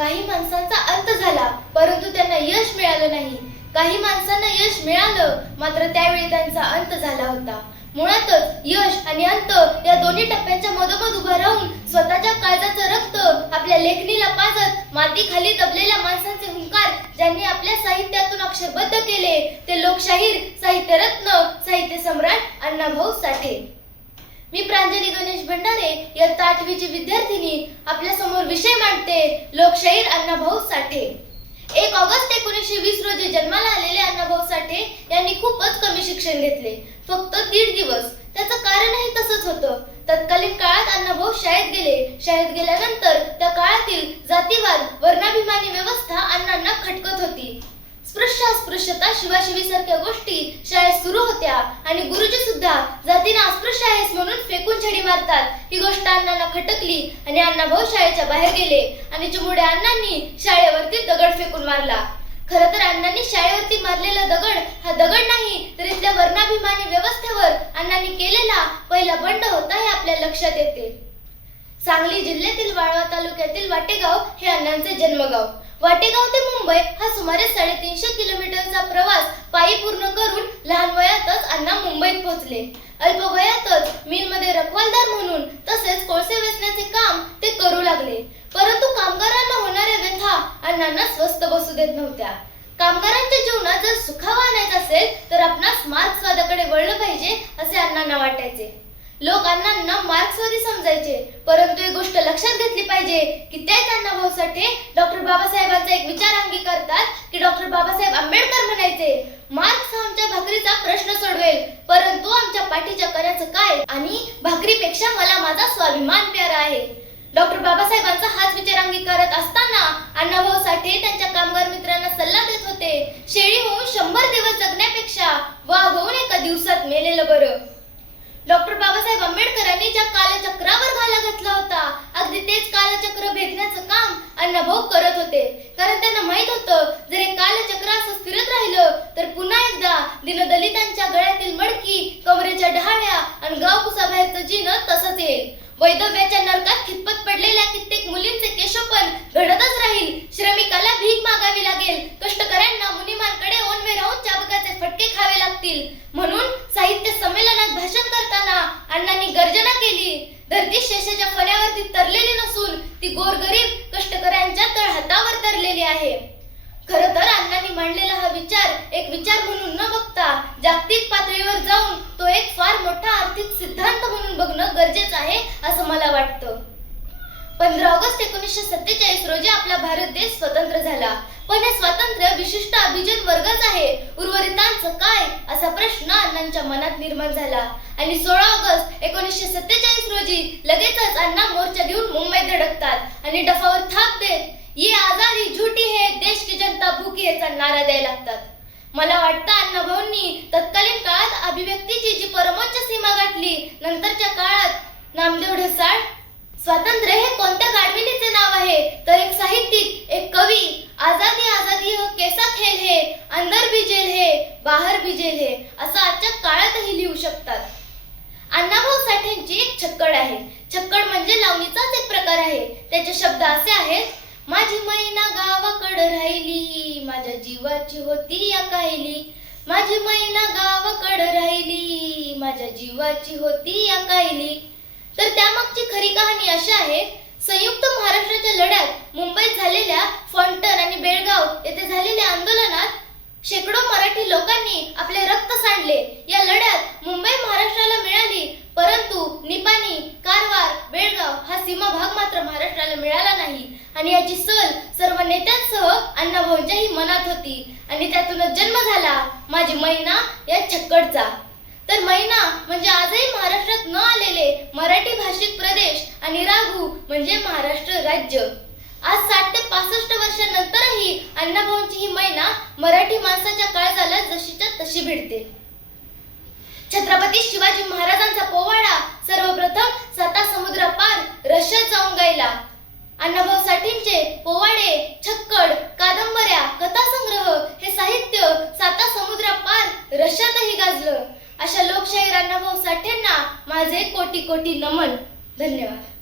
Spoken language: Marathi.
काही माणसांचा अंत झाला परंतु त्यांना यश मिळालं नाही. काही माणसांना यश मिळालं मात्र त्यावेळी त्यांचा अंत झाला होता. मुळातच यश आणि अंत या दोन्ही टप्प्यांच्या मधोमध उभा राहून स्वतःच्या काळजाचं रक्त आपल्या लेखणीला पाजत मातीखाली दबलेल्या माणसांचे हुंकार ज्यांनी आपल्या साहित्यातून अक्षरबद्ध केले ते लोकशाहीर साहित्यरत्न साहित्य सम्राट अण्णाभाऊ साठे. मी प्रांजली गणेश भंडारे इयत्ता आठवीची विद्यार्थिनी. आपल्यासमोर विषय मांडते. लोकशाहीर अण्णाभाऊ साठे. एक ऑगस्ट एकोणीसशे वीस रोजी जन्माला आलेले अण्णाभाऊ साठे यांनी खूपच कमी शिक्षण घेतले. फक्त दीड दिवस. त्याचं कारणही तसंच होतं. तत्कालीन काळात अण्णाभाऊ शाळेत गेले. शाळेत गेल्यानंतर त्या काळातील जातीवाद वर्णाभिमानी व्यवस्था अण्णांना खटकत होती. स्पृश्य अस्पृश्यता शिवाशिवी सारख्या गोष्टी शाळेत सुरू होत्या. आणि गुरुजी सुद्धा जातीनं अस्पृश्य आहेस म्हणून फेकून छडी मारतात. ही गोष्ट अण्णांना खटकली आणि अण्णा भाऊ शाळेच्या बाहेर गेले आणि चिमुड्या अण्णांनी शाळेवरती दगड फेकून मारला. खर तर अण्णांनी शाळेवरती मारलेला दगड हा दगड नाही तर इथल्या वर्णाभिमानी व्यवस्थेवर अण्णांनी केलेला पहिला बंड होता हे आपल्या लक्षात येते. सांगली जिल्ह्यातील वाळवा तालुक्यातील वाटेगाव हे अण्णांचे जन्मगाव. वाटेगाव ते मुंबई हा सुमारे साडेतीनशे किलोमीटरचा प्रवास पायी पूर्ण करून लहान वयातच अण्णा मुंबईत पोहोचले. अल्प वयातच मिलमध्ये रखवालदार म्हणून तसेच कोळसे वेचण्याचे काम ते करू लागले. परंतु कामगारांना होणाऱ्या व्यथा अण्णांना स्वस्त बसू देत नव्हत्या. कामगारांच्या जीवनात जर सुखावा आणायचा असेल तर आपणास मार्क्सवादाकडे वळलं पाहिजे असे अण्णांना वाटायचे. लोक अण्णांना मार्क्सवादी समजायचे. परंतु एक गोष्ट लक्षात घेतली पाहिजे की ते अण्णाभाऊ साठे डॉक्टर बाबासाहेबांचा एक विचार अंगीकारतात की डॉक्टर बाबासाहेब आंबेडकर म्हणायचे मार्क्स हा आमच्या भाकरीचा प्रश्न सोडवेल परंतु आमच्या पाठीच्या कण्याचं काय? आणि भाकरीपेक्षा मला माझा स्वाभिमान प्यारा आहे. डॉक्टर बाबासाहेबांचा हाच विचार अंगीकारत असताना अण्णाभाऊ साठे त्यांच्या कामगार मित्रांना सल्ला देत होते शेळी होऊन शंभर दिवस जगण्यापेक्षा वाघ होऊन एका दिवसात मेलेलं बरं. डॉक्टर बाबासाहेब आंबेडकरांनी ज्या कालचक्रावर घाला घातला होता अगदी तेच कालचक्र भेदण्याचं काम अण्णाभाऊ करत होते. कारण त्यांना माहीत होतं जर हे कालचक्र असं फिरत राहिलं तर पुन्हा एकदा दिनदलितांच्या गळ्यातील मडकी कमरेच्या डहाळ्या आणि गाव कुसाबाहेरचं जिनं तसंच येईल. वैधव्याच्या नरकात खितपत पडलेल्या अण्णांनी गर्जना केली. धरती शेषाच्या फण्यावरती तरलेली नसून ती गोरगरीब कष्टकऱ्यांच्या तळहातावर तरलेली आहे. खर तर अण्णांनी मांडलेला हा विचार एक विचार म्हणून न बघता जागतिक पातळीवर जाऊन तो एक फार मोठा आर्थिक सिद्धांत म्हणून बघणं गरजेचं आहे असं मला वाटतं. पंधरा ऑगस्ट एकोणीसशे सत्तेचाळीस रोजी आपला भारत देश स्वतंत्र झाला. पण हे स्वातंत्र्य विशिष्ट अभिजन वर्गच आहे. उर्वरितांचं काय? असा प्रश्न अण्णांच्या मनात निर्माण झाला. आणि सोळा ऑगस्ट एकोणीसशे सत्तेचाळीस रोजी लगेचच अण्णा मोर्चा घेऊन मुंबईत धडकतात. आणि डफावर थाप देत ये आजादी झुटी है देश की जनता भूकी हेचा नारा द्यायला लागतात. मला वाटतं अण्णा भाऊंनी तत्कालीन काळात अभिव्यक्तीची जी परमोच्च सीमा गाठली नंतरच्या काळात नामदेव ढसाळ स्वातंत्र्य हे कोणत्या गाडविलीचे नाव आहे? तर एक साहित्यिक एक कवी आजादी आजादी हो कैसा खेल है? अंदर भी जेल है बाहेर भी जेल असं आजच्या काळातही लिहू शकतात. अण्णाभाऊ साठेंची एक छक्कड आहे. छक्कड म्हणजे लावणीचाच एक प्रकार आहे. त्याचे शब्द असे आहेत माझी मैना गावाकडं राहिली माझ्या जीवाची होती या कायली. माझी मैना गावाकडं राहिली माझ्या जीवाची होती या कायली. तर त्यामागची खरी कहाणी अशी आहे संयुक्त महाराष्ट्राच्या लढ्यात मुंबईत झालेल्या फॉन्टन आणि बेळगाव येथे झालेल्या आंदोलनात शेकडो मराठी लोकांनी आपले रक्त सांडले या लढ्यात मुंबई महाराष्ट्राला मिळाली परंतु निपाणी कारवार बेळगाव हा सीमा भाग मात्र महाराष्ट्राला मिळाला नाही. आणि याची सल सर्व नेत्यांसह अण्णाभाऊंच्याही मनात होती. आणि त्यातूनच जन्म झाला माझी मैना या छक्कडचा. तर मैना म्हणजे आजही महाराष्ट्रात न आलेले मराठी भाषिक प्रदेश आणि राघू म्हणजे महाराष्ट्र राज्य. आज साठ ते पासष्ट वर्षानंतरही अण्णाभाऊंची ही मैना मराठी माणसाच्या काळजाला जशीच्या तशी भिडते. छत्रपती शिवाजी महाराजांचा पार गाजलं. अशा लोकशाहीर अण्णाभाऊ साठेंना माझे कोटी कोटी नमन. धन्यवाद.